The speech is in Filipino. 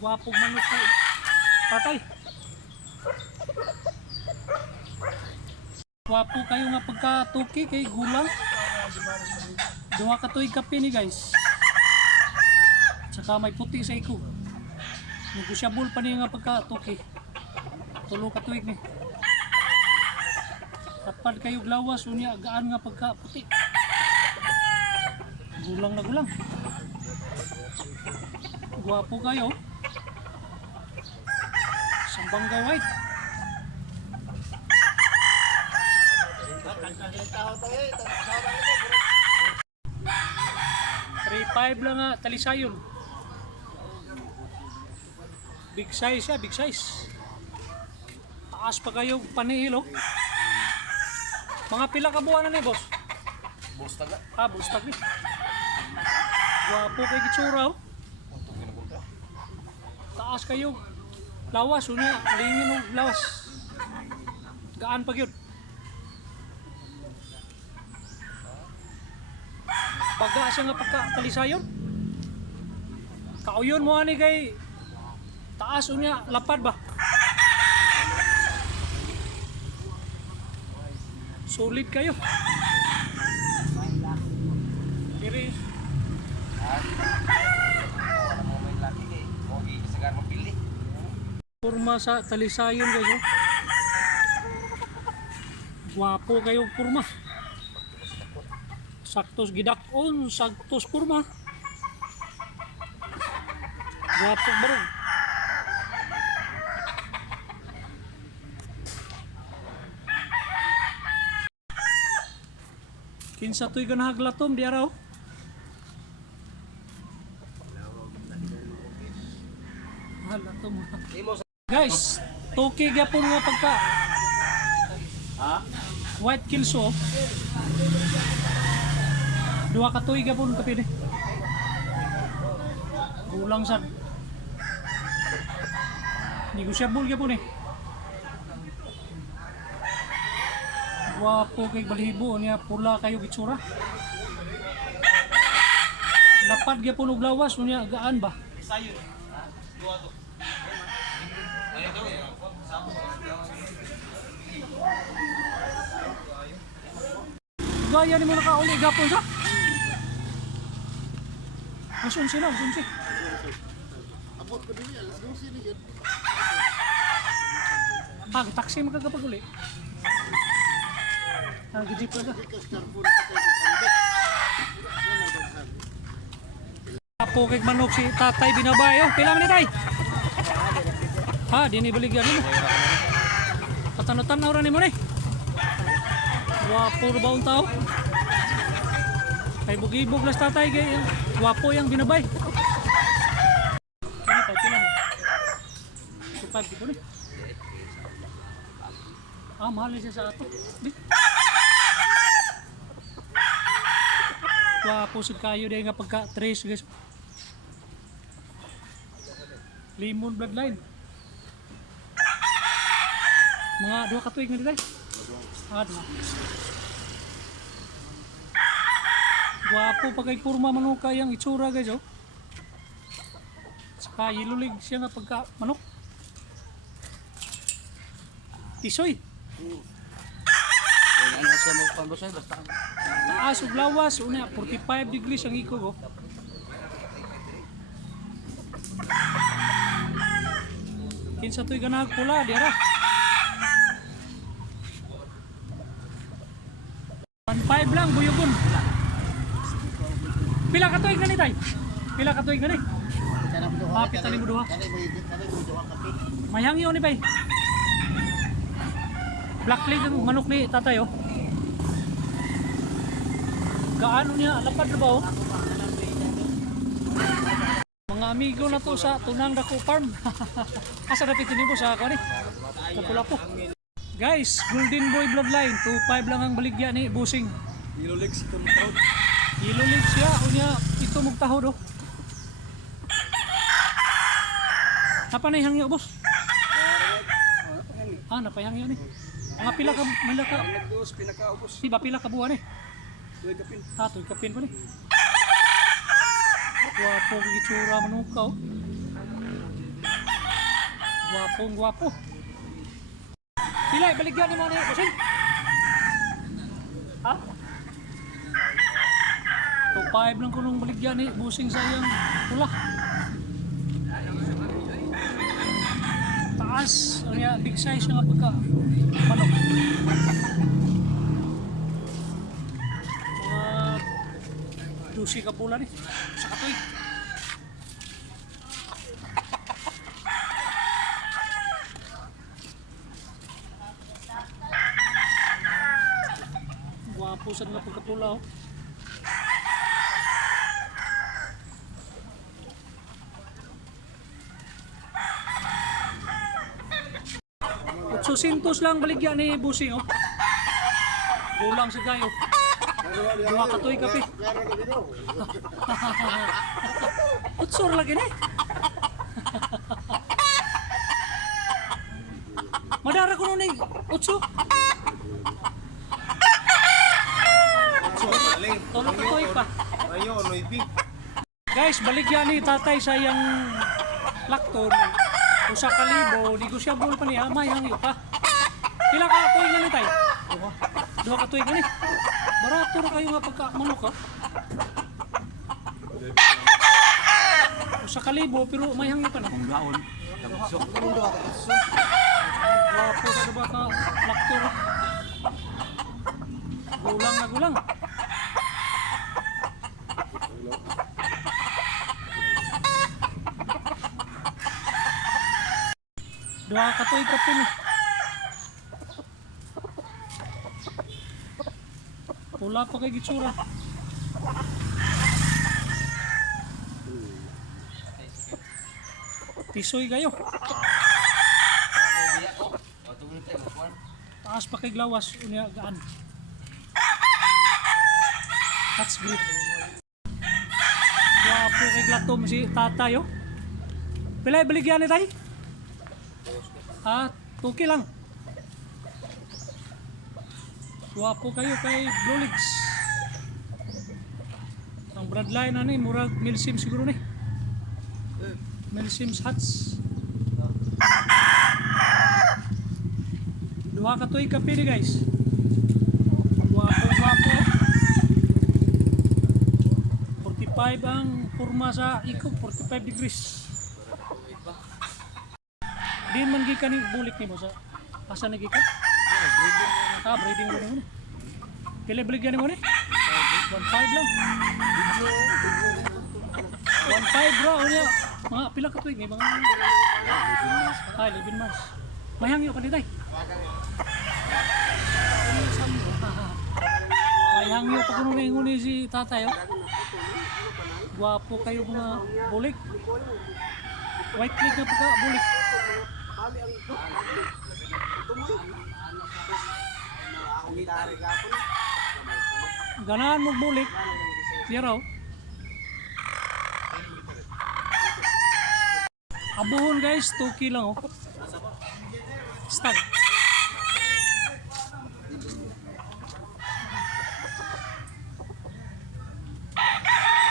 Gwapong manok ko. Patay. Gwapo kayo nga pagka-tuki kay gulang. Duha ka tuig kape ni guys. Saka may puti sa iko. Negosyable pa niya nga pagka-tuki. Tulo ka tuig ni. Tapad kayo glawas, unya gaan nga pagka-puti. Gulang na gulang. Gwapo kayo. Sambangga white. 3.5 lang nga talisayon. Big size siya, big size. Taas pa kayo panihilo. Mga pila ka buwan na ni boss? Bustag na. Bustag ni. Gwapo kay gitsura oh. Taas kayo. Lawas, unya, lingin ng lawas. Gaan pag yun. Pagka siya nga pagkatalisayon. Kauyon mo ani kay taas unya, lapad ba? Solid kayo. Diri. Purma sa talisayon kayo. Gwapo kayo purma. Saktos gidakon, saktos purma. Gwapo barong. Kinsa to'y ganahaglatom di araw. Halatom. Guys, toki gyapon nga pagka. White kilso. Dua ka tuig gyapon kapin. Gulang sad. Negosyable gyapon eh. Gwapo kay balhibo niya, pula kayo gitsura. Lapad gyapon og lawas unya gaan ba? Sayon. Duwa to. Gaya ni mo nakauli gapon sa? Masunsi na, masunsi. Abot ko din alas 12 ni yun. Taksi magkagapag uli. Gidip ka. Apo kay manok si tatay binabay. Oh, pila man ni tay? Ha, di ni baligyan mo. Patano-tanaw ra ni mo ni. Gwapo ra ba tao? Kay bugibog las tatay kay gwapo yang binabay. Kini tay pila mo? Supad ko ni. Mahal siya sa ato. Di. Gwapo sud kayo dahil nga pagka-trace guys. Limon bloodline. Mga 2 ka tuig na dito. Dua. Gwapo pagkay purma manok kayang itsura guys oh. Saka ilulig siya nga pagka manok. Tisoy. Ano siya mo pambasay basta. Taas ug lawas una 45 degrees ang iko oh. Kinsa to'y ganag pula di ara. 1.5 lang buyogon. Pila ka tuig na ni tay? Pila ka tuig na ni? Hapit tali mo duha. Mayang yun ni bay. Black leg ang manok ni tatay oh. Gaano niya lapad na ba oh? Mga amigo na to sa Tunang Dako Farm. Asa na pitinibo sa ako ni? Kapulapo. Guys, Golden Boy Bloodline 2.5 lang ang baligya ni Busing. Yellow legs itong tahod. Yellow legs siya, unya ito mong tahod oh. Napanay hangyo boss? Napayangyo ni. Mga pila ka malaka. Dos pinakaubos. Di ba pila ka buwan eh? Tuig kapin. Tuig kapin pa ni. Wapo gitsura manuka oh. Gwapong gwapo. Pila, baligyan ni mo na bossing. Ha? 2.5 lang ko nung baligyan ni busing sa iyang pula. Taas, ano yan, big size nga pagka manok. Mga 12 ka pula ni, sa katoy. Gwapo sa nga pagkapula oh. Susintos lang baligyan ni Busing oh. Kulang sa gayo. Dua katoy kape. Utsor lagi ni. Madara ko nun utso. Tolong katoy pa. Ayo, noibi. Guys, baligyan ni tatay sa iyang lakton. Usa ka libo, negosyable pa niya, may hangyo pa. Pila ka tuig na ni tay? Duha ka tuig na ni. Barato ra kayo nga pagkamanok ha. Usa ka libo, pero may hangyo pa na. Ang gaon. Wapo sa diba ka lakton. Gulang na gulang. Dua katoy kape ni. Wala pa kay gitsura. Tisoy kayo. Taas pa kay glawas unya gaan. That's great. Wapo kay glatom si tatay oh. Pila baligyan ni tay? Ah, tuki lang. Wapo kayo kay Blue Legs. Ang bloodline na ni, murag Milsim siguro ni. Milsim's Hats. Duha ka to'y kape ni guys. Wapo, wapo. 45 ang kurma sa ikog, 45 degrees. Di man gikan ni bulik ni mo sa asa na gikan? Ah, breeding mo ni. Pila baligyan ni mo ni? 1.5 lang. 1.5 bro, unya. Mga pila ka tuig ni mga 11 months. May hangyo pa ni tay. May hangyo pa kuno ni si tatay oh. Gwapo kayo mga bulik. White leg na pagka bulik. Ganahan mo bulik. Siya raw. Abuhon guys, 2 lang oh. Stag.